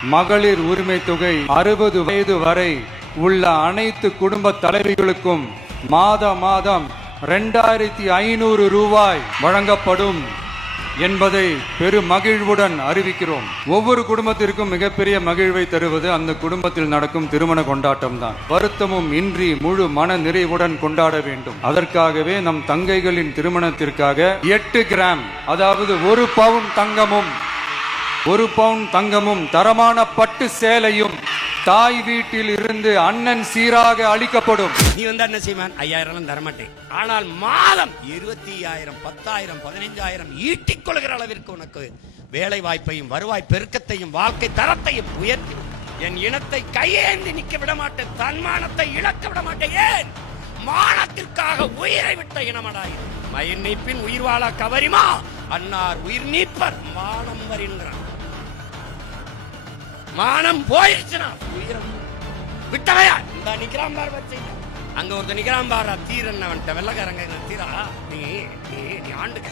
மகளிர் உரிமை தொகை 60 வயது வரை உள்ள அனைத்து குடும்ப தலைவிகளுக்கும் மாதம் 2500 ரூபாய் வழங்கப்படும் என்பதை பெரு மகிழ்வுடன் அறிவிக்கிறோம். ஒவ்வொரு குடும்பத்திற்கும் மிகப்பெரிய மகிழ்வை தருவது அந்த குடும்பத்தில் நடக்கும் திருமண கொண்டாட்டம் தான். வருத்தமும் இன்றி முழு மன நிறைவுடன் கொண்டாட வேண்டும். அதற்காகவே நம் தங்கைகளின் திருமணத்திற்காக 8 கிராம், அதாவது 1 பவுன் தங்கமும் 1 பவுன் தங்கமும் தரமான பட்டு சேலையும் தாய் வீட்டில் இருந்து அண்ணன் சீராக அளிக்கப்படும். நீ என்ன செய்வான்? 5000 தரமாட்டேன், ஆனால் மாதம் 25,000, 10,000, 15,000 ஈட்டிக் கொள்கிற அளவிற்கு உனக்கு வேலை வாய்ப்பையும் வருவாய் பெருக்கத்தையும் வாழ்க்கை தரத்தையும் உயர்த்தி என் இனத்தை கையேந்தி நிக்க விட மாட்டேன், தன்மானத்தை இழக்க விட மாட்டேன். ஏன்? மானத்திற்காக உயிரை விட்ட இனமடாய். மயிர் நீப்பின் உயிர் வாழ கவரிமா அன்னார் உயிர் நீப்பர் மானம் வருகிறான். மானம் போயிடுச்சுனா உயிரம் விட்டவையா இந்த நிக்கிறான் பார் வச்சு அங்க ஒருத்த நிக்கிறான் பாரா தீரன் அவன்கிட்ட வெள்ளக்காரங்க தீரா நீ ஆண்டுக்க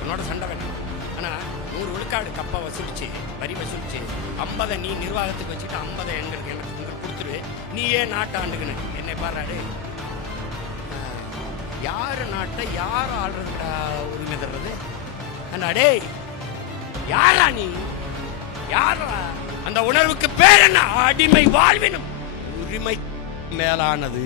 உன்னோட சண்டை வேணும். ஆனா 100 விழுக்காடு கப்பா வசூலிச்சு வரி வசூலிச்சு 50 நீ நிர்வாகத்துக்கு வச்சுட்டு 50 எங்களுக்கு எனக்கு கொடுத்துரு, நீ ஏன் நாட்டை ஆண்டுக்குன்னு என்னை பாராடு. யாரு நாட்டை யார் ஆள்றதுடா உரிமை தர்றது? அடே யாரா நீ? யாரா? அந்த உணர்வுக்கு பேர் என்ன? அடிமை வாழ்வினும் உரிமை மேலானது.